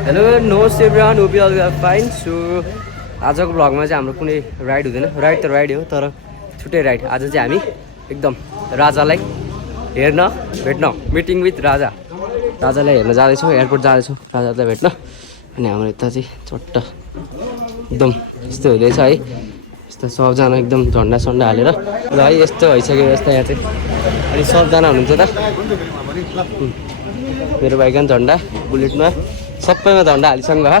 Hello नमस्ते everyone, hope you all are fine. So आजको भ्लगमा चाहिँ हाम्रो कुनै राइड हुँदैन, राइड त राइड हो तर छुट्टै राइड। आज चाहिँ हामी एकदम राजालाई हेर्न भेट्न, मिटिङ विथ राजालाई हेर्न जाँदैछौँ, एयरपोर्ट जाँदैछौँ राजालाई भेट्न। अनि हाम्रो यता चाहिँ चट्ट एकदम यस्तो हुँदैछ है, यस्तो सबजना एकदम झन्डा सन्डा हालेर ल है, यस्तो भइसक्यो व्यवस्था यहाँ चाहिँ। अनि सबजना हुनुहुन्छ त, मेरो बाइकमा झन्डा, बुलेटमा सबैमा झन्डा हालिसक्नु भयो।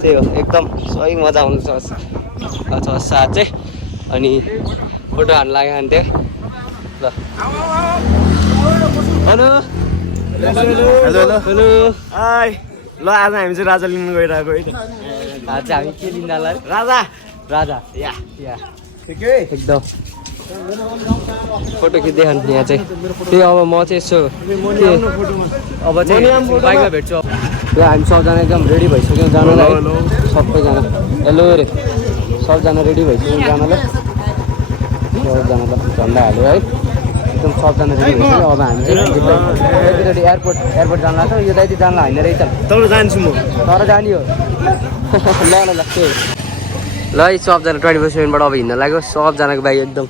त्यही हो, एकदम सही मजा आउँछ साथ चाहिँ। अनि फोटो हाल्नु लाग्यो भने त्यो ल। हेलो हेलो हेलो हाई ल, आज हामी चाहिँ राजा लिनु गइरहेको है। आज हामी के लिन जाला? राजा या ठिकै एकदम फोटो खिच्दै खानु यहाँ चाहिँ। त्यही अब म चाहिँ यसो अब चाहिँ बाइकमा भेट्छु। यहाँ हामी सबजना एकदम रेडी भइसक्यौँ जानलाई, सबैजना हेलो रे, सबजना रेडी भइसक्यौँ जानलाई, सबजनालाई झन्डा हाल्यो है, एकदम सबजना रेडी भइसक्यो। अब हामी चाहिँ यतिपट्टि एयरपोर्ट जानु लाग्छ। यो दाइ चाहिँ जानु होइन रहेछ, तर जान्छु म, तर जाने हो। ल ल ल त्यही ल है, सबजना 24/7बाट अब हिँड्न लाग्यो। सबजनाको बाइक एकदम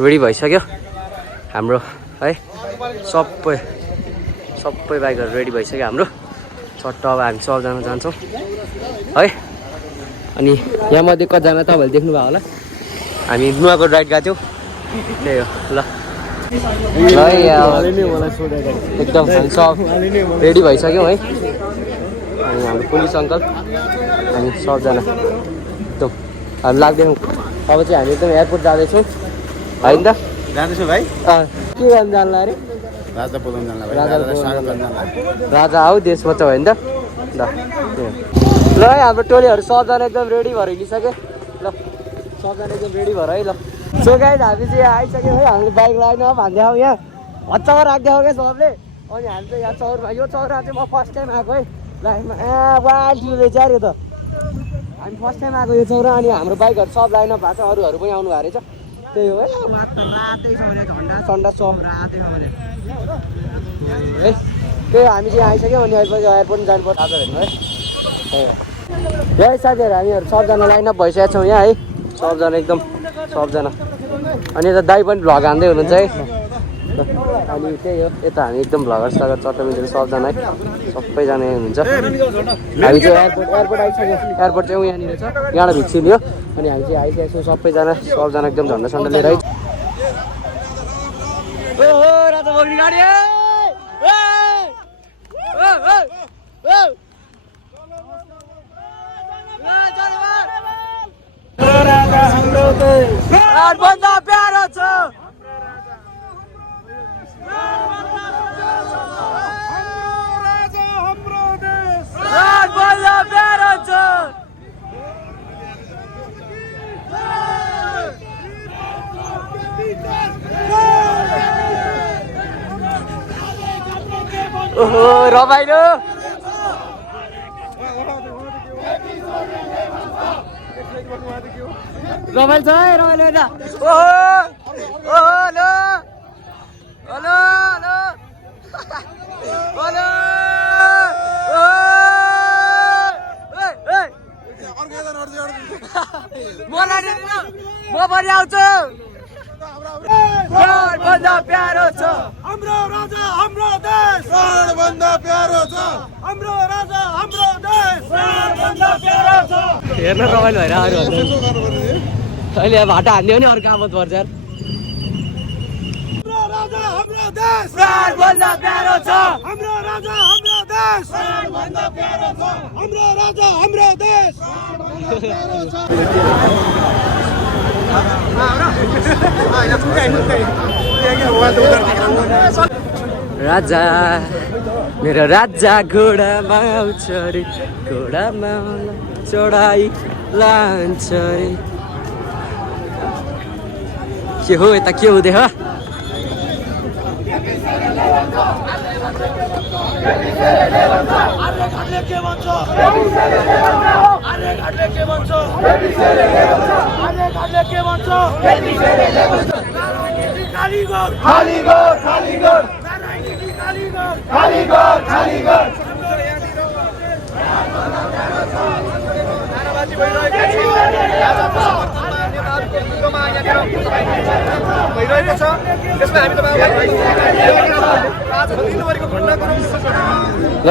रेडी भइसक्यो हाम्रो है, सबै बाइकहरू रेडी भइसक्यो हाम्रो। छट्ट अब हामी सबजना जान्छौँ है। अनि यहाँमध्ये कतिजना तपाईँहरूले देख्नुभयो होला, हामी नुवाकोट राइड गएको थियौँ, त्यही हो ल। ल है एकदम हामी सब रेडी भइसक्यौँ है। अनि हाम्रो पुलिस अङ्कल, हामी सबजना एकदम हामी लाग्दैछौँ। अब चाहिँ हामी एकदम एयरपोर्ट जाँदैछौँ होइन त? जाँदैछु भाइ। के गर्नु जान्ला अरे? राजा बोलाउनु जान्ला भाइ, राजा आऊ देश बचाउ होइन त? ल है, हाम्रो टोलीहरू सबजना एकदम रेडी भएर हिँडिसक्यो ल, सबजना एकदम रेडी भएर है ल। सो गाइस हामी चाहिँ यहाँ आइसक्यो है, हामीले बाइक लाइन भन्दै आऊ, यहाँ हच्चामा राखिदिएको क्या सबले। अनि हामी चाहिँ यहाँ चौरमा, यो चौरमा चाहिँ म फर्स्ट टाइम आएको है लाइनमा। वाइल्ड जिउले चाहिँ यो त हामी फर्स्ट टाइम आएको यो चौरा। अनि हाम्रो बाइकहरू सब लाइन अप भएको छ, अरूहरू पनि आउनु भएको रहेछ। त्यही हो है, रातै छ भने झन्डा सन्डा सब रातै छ भने है। त्यही हामी चाहिँ आइसक्यौँ। अनि अहिले एयरपोर्ट जानुपर्छ आज हेर्नु है। यही साथीहरू हामीहरू सबजना लाइन अप भइसकेका छौँ यहाँ है, सबजना एकदम सबजना। अनि यता दाइ पनि भ्लग हान्दै हुनुहुन्छ है। अनि त्यही हो, यता हामी एकदम भ्लगर सगर चट्टमिटर सबजना है, सबैजना यहाँ हुनुहुन्छ। हामी चाहिँ एयरपोर्ट आइसक्यो, एयरपोर्ट चाहिँ यहाँनिर छ, यहाँबाट भित्सिने हो। अनि हामी चाहिँ आइसकेको छौँ सबैजना एकदम झन्डा सन्डा लिएर है। राजा बोक्ने गाडी भन्दा प्यारो छ, भन्दा प्यारो छ। ओहो रमाइलो रमाइलो छ है, रमाइलो होइन। ओहो ओहो हेलो हेलो हेलो म पनि आउँछु। भन्दा प्यारो छ हाम्रो राजा हाम्रो देश, भन्दा प्यारो छ हाम्रो राजा हाम्रो देश, भन्दा प्यारो छ। हेर्न रमाइलो भएर अरू अहिले अब भाटा हान्यो भने अर्को आमत पर्छ यार। हाम्रो राजा हाम्रो देश, भन्दा प्यारो छ हाम्रो राजा हाम्रो देश, भन्दा प्यारो छ हाम्रो राजा हाम्रो देश। राजा मेरो राजा घोडामा आउँछ रे, घोडामा चढाइ लान्छ रे। के हो यता के हुँदै हो? ल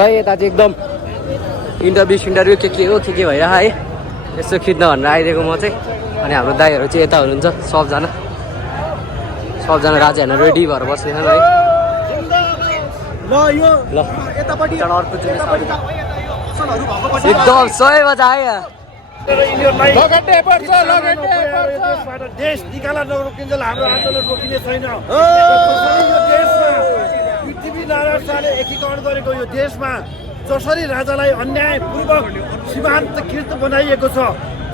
यता चाहिँ एकदम इन्टरभ्यू के हो के भइरहेको है यसो खिच्न भनेर आइदिएको म चाहिँ अनि हाम्रो दाइहरू चाहिँ यता हुनुहुन्छ सबजना राजा हेर्न रेडी भएर बस्नेछन् है ल अर्को एकदम 100 बजा आयो देश निकाला नरोकिन्छ हाम्रो आन्दोलन रोकिने छैन पृथ्वी नारायण शाहले एकीकरण गरेको यो देशमा जसरी राजालाई अन्यायपूर्वक सीमान्तकृत बनाइएको छ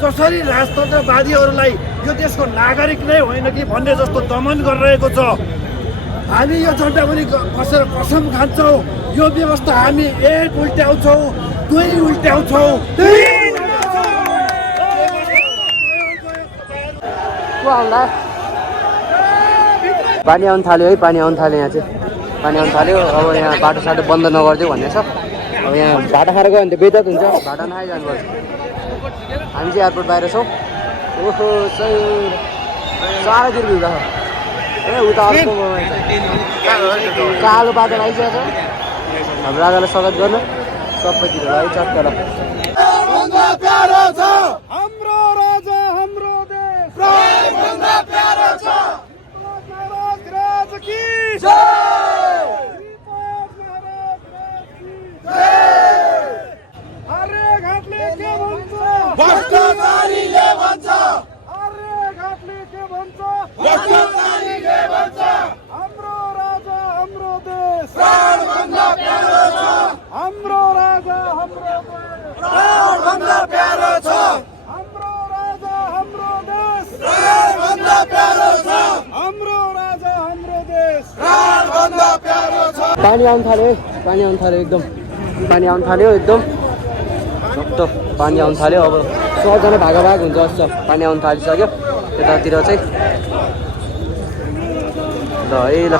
जसरी राजतन्त्रवादीहरूलाई यो देशको नागरिक नै होइन कि भन्ने जस्तो दमन गरिरहेको छ हामी यो झन्डा पनि बसेर कसम खान्छौँ यो व्यवस्था हामी एक उल्ट्याउँछौँ दुई उल्ट्याउँछौँ पानी आउनु थाल्यो है पानी आउनु थाल्यो यहाँ चाहिँ पानी आउनु थाल्यो अब यहाँ बाटो बन्द नगरिदियो भन्ने छ अब यहाँ भाटा खाएर गयो भने त बेदत हुन्छ भाटा नखाइ जानुपर्छ हामी चाहिँ एयरपोर्ट बाहिर छौँ ओहो साह्रै दिन भिड ए उता अर्को कालो बाटो आइसकेको छ हाम्रो राजालाई स्वागत गर्न सबैतिर है चक्कर हाम्रो राजा हाम्रो देश पानी आउनु थाल्यो एकदम पानी आउनु थाल्यो एकदम पानी आउनु थाल्यो अब सबजना भाग हुन्छ जस्तो पानी आउनु थालिसक्यो यतातिर चाहिँ ल ल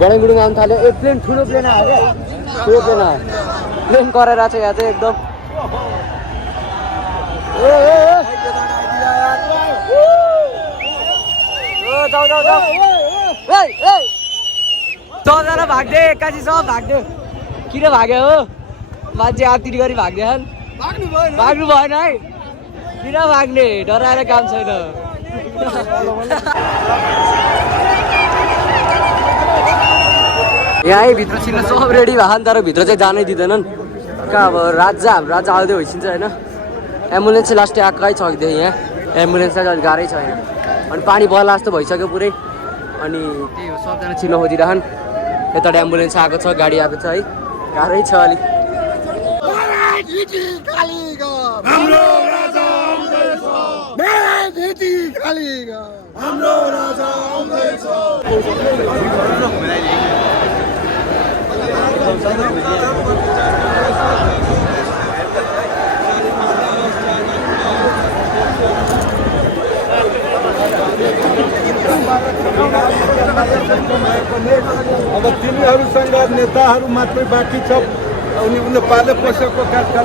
बडाइमुडुङ आउनु थाल्यो ए प्लेन ठुलो प्लेन आयो क्या ठुलो प्लेन आयो प्लेन गरेर चाहिँ यहाँ चाहिँ एकदम सबजना भाग्दै एक्कासी सब भाग्यो किन भाग्यो हो मान्छे आतिर गरी भाग्दैन भाग्नु भएन है किन भाग्ने डराएर काम छैन यहाँ भित्र छिर्न सब रेडी भएको नि तर भित्र चाहिँ जानै दिँदैनन् कहाँ अब राजा हाम्रो राजा आउँदै भइसिन्छ होइन एम्बुलेन्स चाहिँ लास्टै आएकै छ कि यहाँ एम्बुलेन्स चाहिँ अलिक गाह्रै छ यहाँ अनि पानी बल्ला जस्तो भइसक्यो पुरै अनि त्यही हो सबजना छिर्न खोजिरहन् यताबाट एम्बुलेन्स आएको छ गाडी आएको छ है गाह्रै छ अलिक अब तिनीहरूसँग नेताहरू मात्रै बाँकी छ उनी पाले पोसेको काठका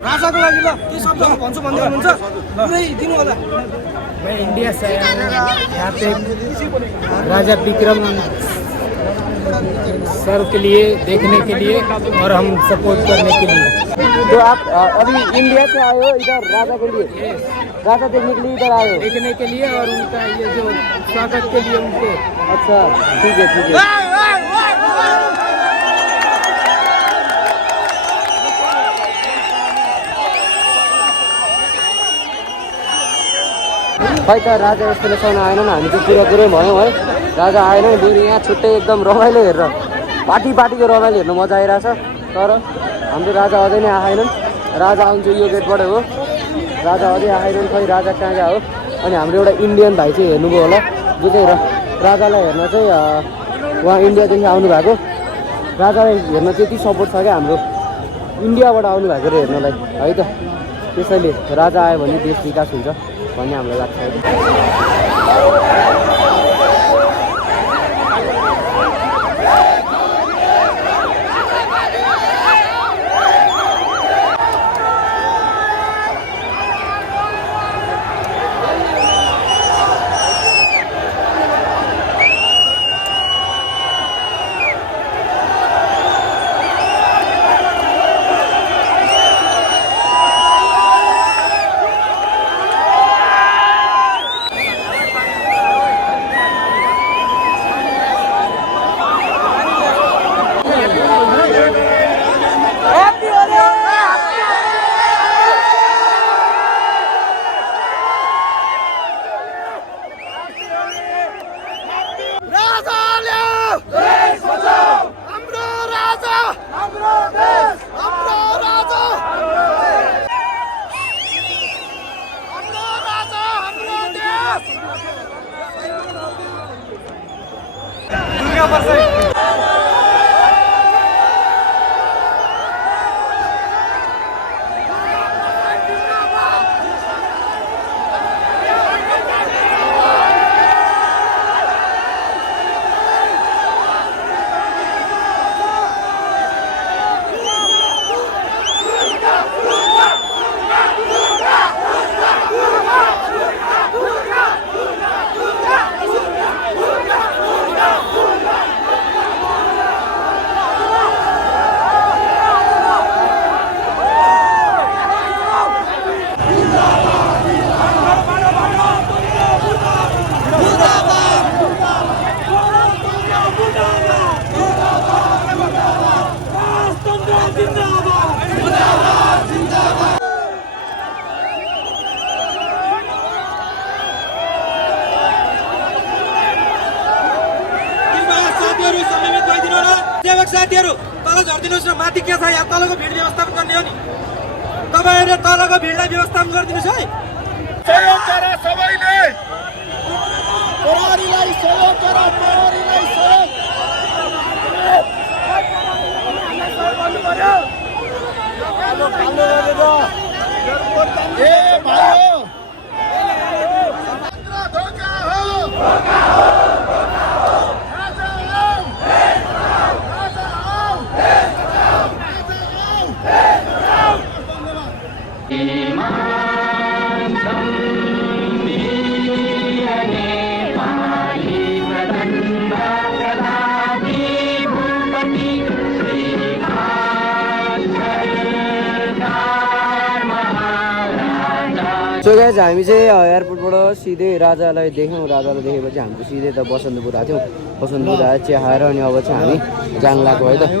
राजाको लागि ल के शब्दहरू भन्छु भन्दै हुनुहुन्छ पुरै दिनु होला मैं इंडिया से आया हूँ यहाँ पे राजा विक्रम सर के लिए देखने के लिए और हम सपोर्ट करने के लिए। तो आप अभी इंडिया से आए हो इधर राजा के लिए राजा देखने के लिए इधर आए हो देखने के लिए और उनका ये जो स्वागत के लिए उनके। अच्छा ठीक है खै त राजा यस्तो लेखाउन आएन हामी चाहिँ पुरै भयौँ है राजा आएन फेरि यहाँ छुट्टै एकदम रमाइलो हेरेर पार्टीको रमाइलो हेर्नु मजा आइरहेछ तर हाम्रो राजा अझै नै आएनन् राजा आउँछ यो गेटबाट हो राजा अझै आएनन् खै राजा कहाँ हो अनि हाम्रो एउटा इन्डियन भाइ चाहिँ हेर्नुभयो होला जो चाहिँ राजालाई हेर्न चाहिँ उहाँ इन्डियादेखि आउनु भएको राजालाई हेर्न त्यति सपोर्ट छ क्या हाम्रो इन्डियाबाट आउनु भएको रे हेर्नलाई है त। त्यसैले राजा आयो भने देश विकास हुन्छ भन्ने हामीलाई लाग्छ है। सेवक साथीहरू तल झरिदिनुहोस् न। माथि के छ यहाँ तलको भिड व्यवस्थापन गर्ने हो नि। तपाईँहरूले तलको भिडलाई व्यवस्थापन गरिदिनुहोस् है। सहयोग गर सबैले, प्रहरीलाई सहयोग गर, प्रहरीलाई सहयोग ए भाइयो धोका हो। सो गाइज हामी चाहिँ एयरपोर्टबाट सिधै राजालाई देख्यौँ। राजालाई देखेपछि हामी सिधै त बसन्तपुर आएको थियौँ। बसन्तपुर आएर चिया खाएर अनि अब चाहिँ हामी जाङ लाग्यो है त।